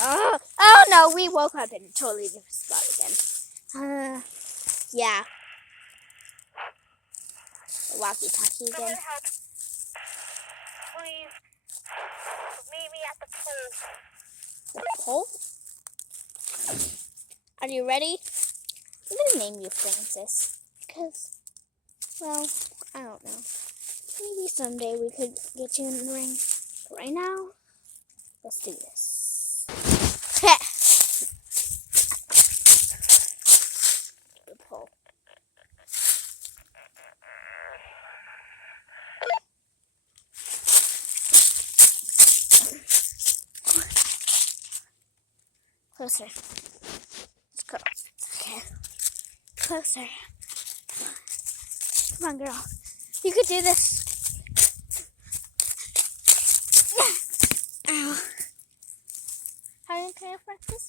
Oh no, we woke up in a totally different spot again. Yeah. The walkie-talkie again. Please meet me at the pool. The pole? Are you ready? I'm gonna name you Francis. Because, well, I don't know. Maybe someday we could get you in the ring. But right now, let's do this. The pole. Closer. Let's go. Okay. Closer. Come on, girl. You could do this. Ow. How you okay, Francis?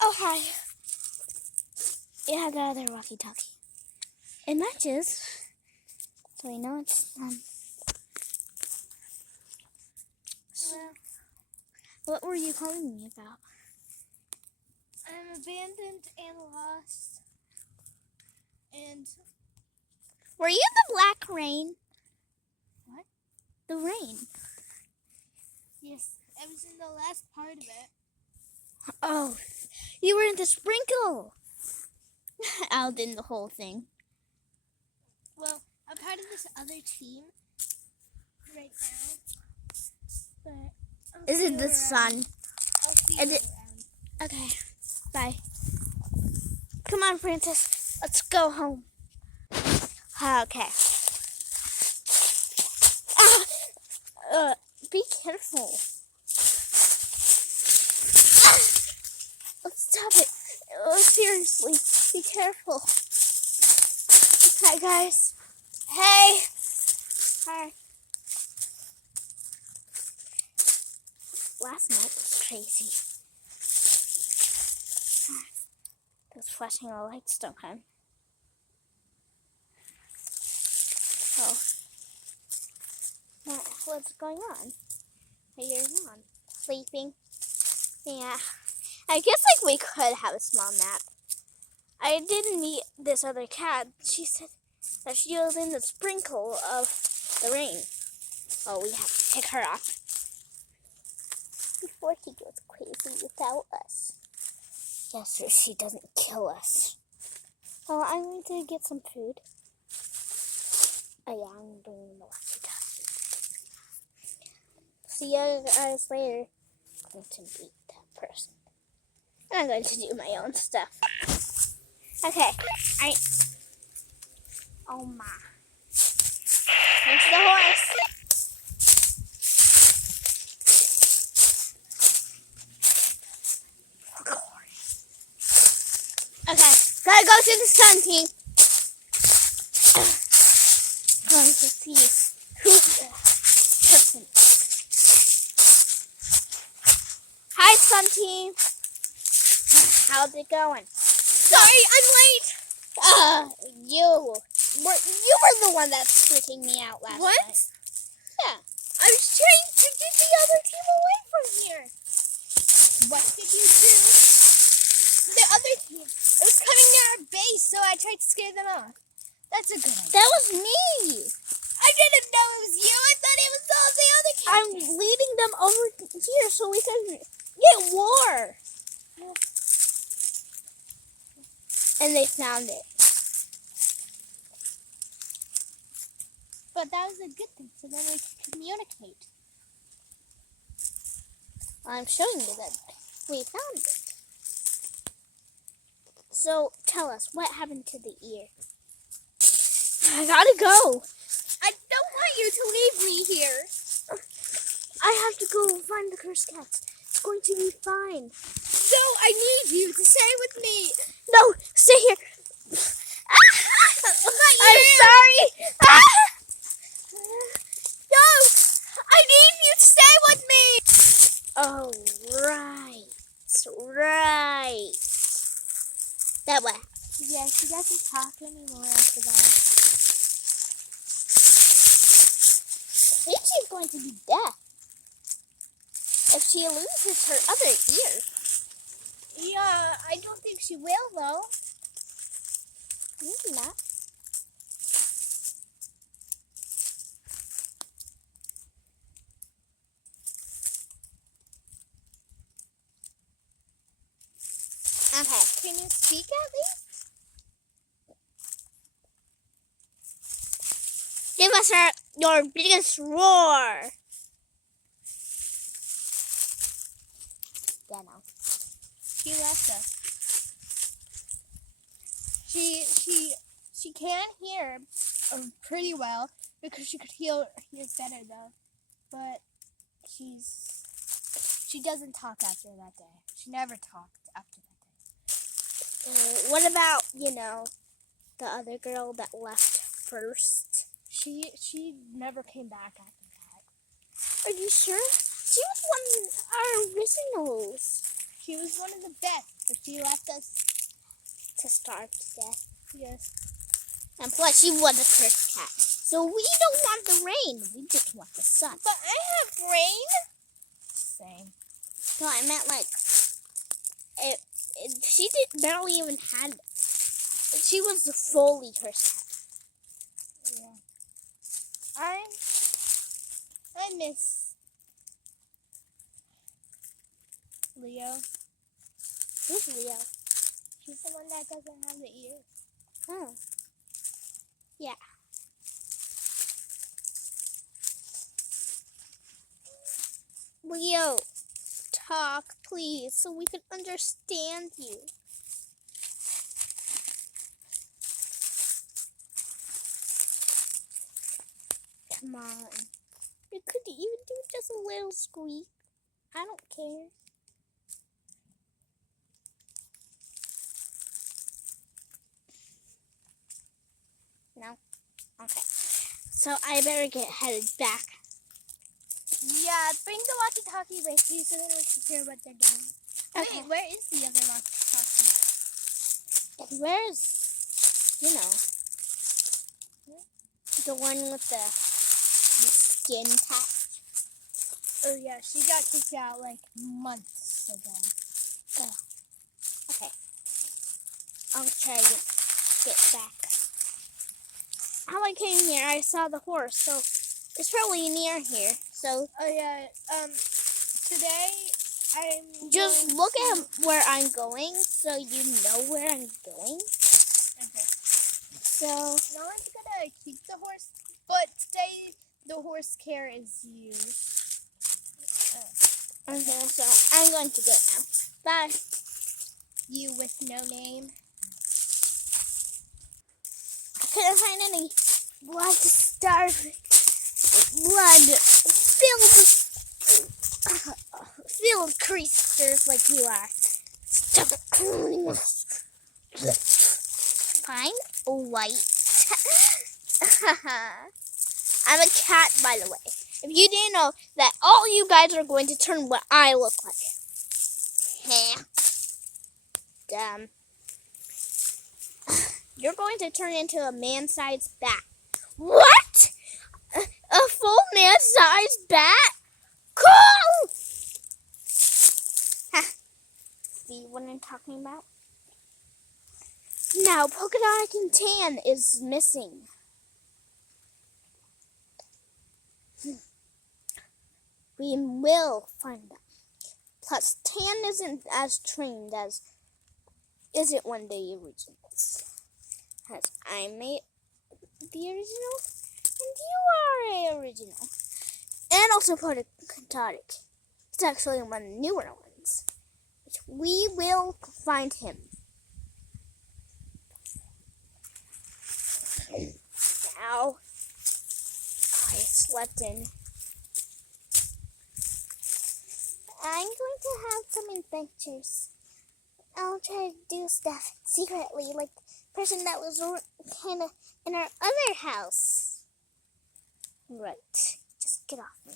Oh, hi. Yeah, the other walkie-talkie. It matches. So we know it's What were you calling me about? I'm abandoned and lost. And Were you the Black Rain? What? The rain. yes, I was in the last part of it. Oh, you were in the sprinkle. Out in the whole thing. Well, I'm part of this other team right now. But Is it the sun? I'll see Is you it- around. Okay, bye. Come on, Francis. Let's go home. Okay. Be careful. Stop it. Seriously, be careful. Hi, guys. Hey. Hi. Last night was crazy. Those flashing the lights don't come. Oh. What's going on? You're on. Sleeping? Yeah. I guess we could have a small nap. I did meet this other cat. She said that she was in the sprinkle of the rain. Oh, we have to pick her up before she goes crazy without us. Yes, so she doesn't kill us. Well, I'm going to get some food. Oh yeah, I'm bringing the walkie-talkie. See you guys later. I'm going to beat that person. And I'm going to do my own stuff. Okay. Oh my. There's the horse. Okay. Gotta go to the sun team. Going to see who's the person. Hi, sun team. How's it going? Sorry, I'm late. You were the one that's freaking me out last What? night. Yeah. I was trying to get the other team away from here. What did you do? The other team. It was coming near our base, so I tried to scare them off. That's a good idea. That was me. I didn't know it was you. I thought it was all the other team. I'm leading them over here so we can get war. And they found it. But that was a good thing, so then we could communicate. I'm showing you that we found it. So tell us, what happened to the ear? I gotta go. I don't want you to leave me here. I have to go find the cursed cats. It's going to be fine. No, I need you to stay with me. No, stay here. I'm sorry. No, I need you to stay with me. Oh, right. That way. Yeah, she doesn't talk anymore after that. I think she's going to be deaf. if she loses her other ear. Yeah, I don't think she will though. Maybe not. Okay. Can you speak at least? Give us your biggest roar. Yeah, no. She left us. She can hear pretty well because she could hear better though, but she doesn't talk after that day. She never talked after that day. What about, the other girl that left first? She never came back after that. Are you sure? She was one of our originals. She was one of the best, but she left us To starve to death. Yes. And plus, she was a cursed cat. So we don't want the rain. We just want the sun. But I have rain. Same. No, I meant she barely even had. She was the fully cursed cat. Yeah. I miss Leo. Who's Leo? She's the one that doesn't have the ears. Oh. Yeah. Leo, talk, please, so we can understand you. Come on. You could even do just a little squeak. I don't care. No? Okay. So I better get headed back. Yeah, bring the walkie-talkie with you so that we can hear what they're doing. Okay. Wait, where is the other walkie-talkie? Where's, the one with the skin patch? Oh yeah, she got kicked out like months ago. Oh. Okay. I'll try to get back. How I came here, I saw the horse, so it's probably near here. So Oh yeah, today I'm just going look to- at where I'm going, so you know where I'm going. Okay. So Now I'm gonna keep the horse, but today the horse care is you. okay, so I'm going to go now. Bye. You with no name. I couldn't find any blood to starve. Filled creatures like you are. Stop it. Fine, white. I'm a cat, by the way. If you didn't know that, all you guys are going to turn what I look like. Dumb. You're going to turn into a man-sized bat. What? A full man-sized bat? Cool! See what I'm talking about? Now, Polka Dot and Tan is missing. We will find them. Plus, Tan isn't as trained as isn't one of the originals. As I made the original, and you are a original. And also Polka Dot. It's actually one of the newer ones. Which we will find him. Now, I slept in. I'm going to have some adventures. I'll try to do stuff secretly, like the person that was kind of in our other house. Right, just get off me.